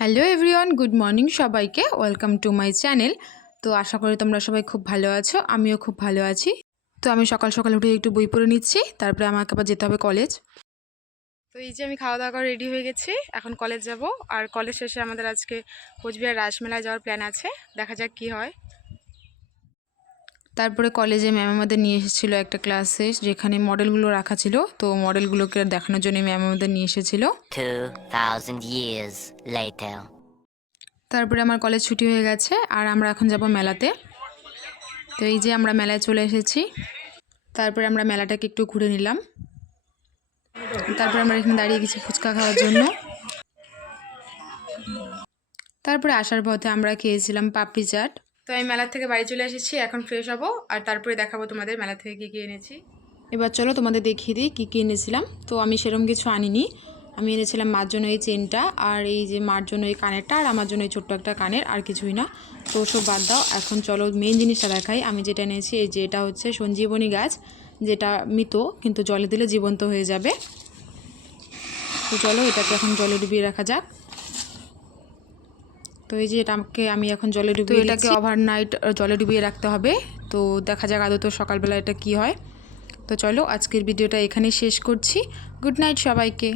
Hello everyone, good morning সবাইকে। Welcome to my channel. তো আশা করি তোমরা সবাই খুব ভালো আছো, আমিও খুব ভালো আছি। তো আমি সকাল সকাল উঠে একটু বই পড়ে নিচ্ছি, তারপরে আমাকে আবার যেতে হবে কলেজ। তো এই যে আমি খাওয়া দাওয়া করে রেডি হয়ে গেছি, এখন কলেজ যাব। আর কলেজ শেষে আমাদের আজকে কোচবিহার রাসমেলায় যাওয়ার প্ল্যান আছে, দেখা যাক কি হয়। তারপরে কলেজে ম্যাম আমাদের নিয়ে এসেছিলো একটা ক্লাসে, যেখানে মডেলগুলো রাখা ছিল। তো মডেলগুলোকে দেখানোর জন্য ম্যাম আমাদের নিয়ে এসেছিলো। 2000 years later. তারপরে আমার কলেজ ছুটি হয়ে গেছে আর আমরা এখন যাব মেলাতে। তো এই যে আমরা মেলায় চলে এসেছি। তারপরে আমরা মেলাটাকে একটু ঘুরে নিলাম। তারপরে আমরা এখানে দাঁড়িয়ে গেছি ফুচকা খাওয়ার জন্য। তারপরে আসার পথে আমরা খেয়েছিলাম পাপড়ি চাট। তো আমি মেলা থেকে বাড়ি চলে এসেছি, এখন ফ্রেশ হব আর তারপরে দেখাবো তোমাদের মেলা থেকে কী কী এনেছি। এবার চলো তোমাদের দেখিয়ে দিই কী কী এনেছিলাম। তো আমি সেরকম কিছু আনিনি, আমি এনেছিলাম মার জন্য এই চেনটা, আর এই যে মার জন্য এই কানেরটা, আর আমার জন্য এই ছোট্ট একটা কানের, আর কিছুই না। তো সব বাদ দাও, এখন চলো মেন জিনিসটা দেখাই। আমি যেটা এনেছি, এই যে এটা হচ্ছে সঞ্জীবনী গাছ, যেটা মৃত কিন্তু জলে দিলে জীবন্ত হয়ে যাবে। তো চলো এটাকে এখন জলে ডুবিয়ে রাখা যাক। তো এই যে এটাকে আমি এখন জলে ডুবিয়ে দিচ্ছি। এটাকে ওভারনাইট জলে ডুবিয়ে রাখতে হবে। তো দেখা যাক আদৌ তো সকালবেলা এটা কি হয়। তো চলো আজকের ভিডিওটা এখানেই শেষ করছি। গুড নাইট সবাইকে।